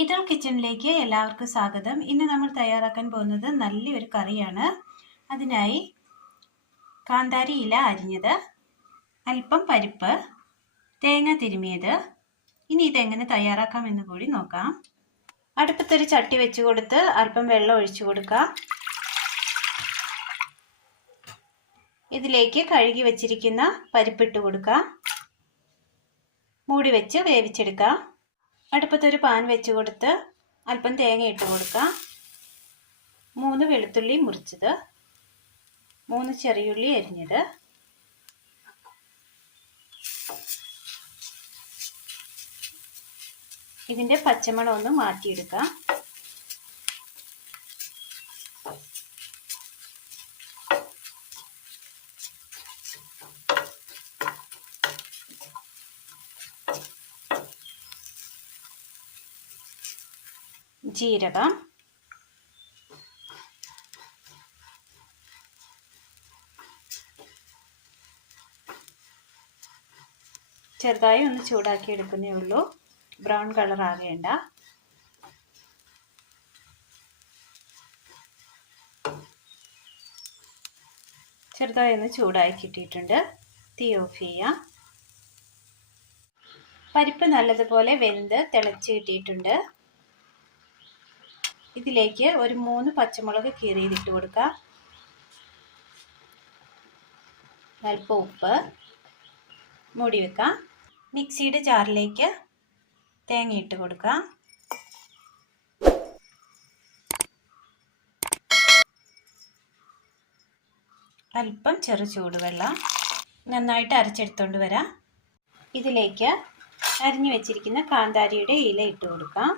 Ethyl കിച്ചണിലേക്ക് എല്ലാവർക്കും സ്വാഗതം. ഇന്ന് നമ്മൾ തയ്യാറാക്കാൻ പോകുന്നത് നല്ലൊരു കറിയാണ്. അതിനായി കാന്താരി ഇല അരിഞ്ഞത്, അല്പം പരിപ്പ്, തേങ്ങ തിരുമിയത്. ഇനി ഇതെങ്ങനെ തയ്യാറാക്കാമെന്ന് കൂടി നോക്കാം. അടുപ്പത്തൊരു ചട്ടി വെച്ച് കൊടുത്ത് അല്പം വെള്ളം ഒഴിച്ചു കൊടുക്കാം. ഇതിലേക്ക് കഴുകി വെച്ചിരിക്കുന്ന പരിപ്പിട്ട് കൊടുക്കാം. മൂടി വെച്ച് വേവിച്ചെടുക്കാം. അടുപ്പത്തൊരു പാൻ വെച്ച് കൊടുത്ത് അല്പം തേങ്ങ ഇട്ട് കൊടുക്കാം. 3 വെളുത്തുള്ളി മുറിച്ചത്, 3 ചെറിയുള്ളി അരിഞ്ഞത്, ഇതിൻ്റെ പച്ചമണം ഒന്ന് മാറ്റിയെടുക്കാം. ജീരകം, ചെറുതായി ഒന്ന് ചൂടാക്കി എടുക്കുന്നേ ഉള്ളൂ, ബ്രൗൺ കളർ ആകേണ്ട. ചെറുതായി ഒന്ന് ചൂടായി കിട്ടിയിട്ടുണ്ട്. തീ ഓഫ് ചെയ്യാം. പരിപ്പ് നല്ലതുപോലെ വെന്ത് തിളച്ച് കിട്ടിയിട്ടുണ്ട്. ഇതിലേക്ക് ഒരു 3 പച്ചമുളക് കീറിയിലിട്ട് കൊടുക്കാം. അല്പം ഉപ്പ്, മൂടി വെക്കാം. മിക്സിയുടെ ജാറിലേക്ക് തേങ്ങ ഇട്ട് കൊടുക്കാം. അല്പം ചെറു ചൂടുവെള്ളം, നന്നായിട്ട് അരച്ചെടുത്തോണ്ട് വരാം. ഇതിലേക്ക് അരിഞ്ഞു വെച്ചിരിക്കുന്ന കാന്താരിയുടെ ഇല ഇട്ട് കൊടുക്കാം.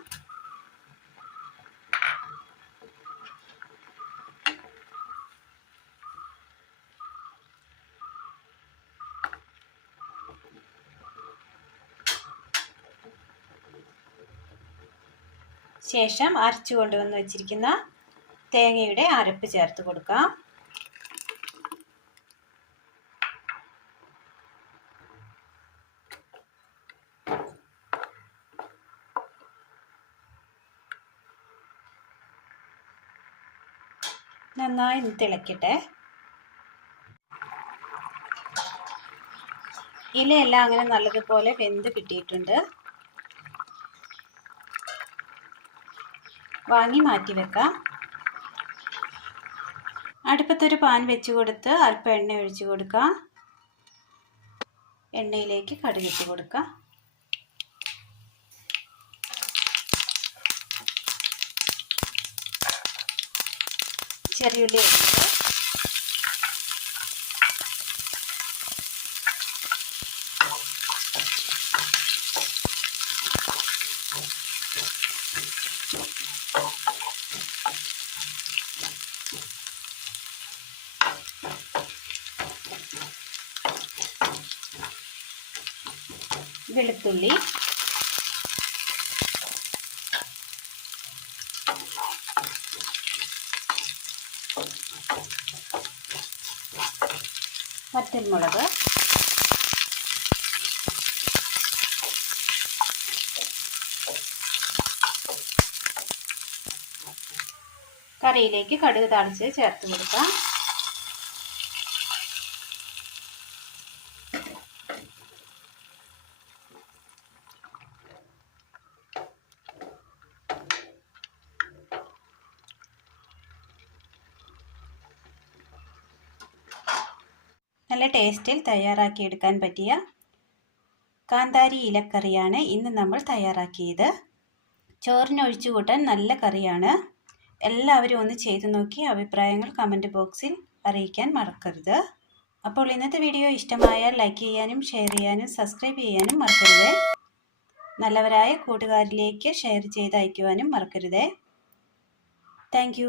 ശേഷം അരച്ചു കൊണ്ടുവന്ന് വെച്ചിരിക്കുന്ന തേങ്ങയുടെ അരപ്പ് ചേർത്ത് കൊടുക്കാം. നന്നായി തിളക്കട്ടെ. ഇലയെല്ലാം അങ്ങനെ നല്ലതുപോലെ വെന്ത് കിട്ടിയിട്ടുണ്ട്. വാങ്ങി മാറ്റി വെക്കാം. അടുപ്പത്തൊരു പാൻ വെച്ച് കൊടുത്ത് അല്പം എണ്ണ ഒഴിച്ചു കൊടുക്കാം. എണ്ണയിലേക്ക് കടുകിട്ട് കൊടുക്കാം. ചെറിയുള്ളി ഇടുന്നത്, വെളുത്തുള്ളി, വറ്റൽമുളക്, കറിയിലേക്ക് കടുക് താളിച്ച് ചേർത്ത് കൊടുക്കാം. നല്ല ടേസ്റ്റിൽ തയ്യാറാക്കിയെടുക്കാൻ പറ്റിയ കാന്താരി ഇലക്കറിയാണ് ഇന്ന് നമ്മൾ തയ്യാറാക്കിയത്. ചോറിനൊഴിച്ചു കൂട്ടാൻ നല്ല കറിയാണ്. എല്ലാവരും ഒന്ന് ചെയ്തു നോക്കി അഭിപ്രായങ്ങൾ കമൻറ്റ് ബോക്സിൽ അറിയിക്കാൻ മറക്കരുത്. അപ്പോൾ ഇന്നത്തെ വീഡിയോ ഇഷ്ടമായാൽ ലൈക്ക് ചെയ്യാനും ഷെയർ ചെയ്യാനും സബ്സ്ക്രൈബ് ചെയ്യാനും മറക്കരുത്. നല്ലവരായ കൂട്ടുകാരിലേക്ക് ഷെയർ ചെയ്ത് അയക്കുവാനും മറക്കരുത്. താങ്ക്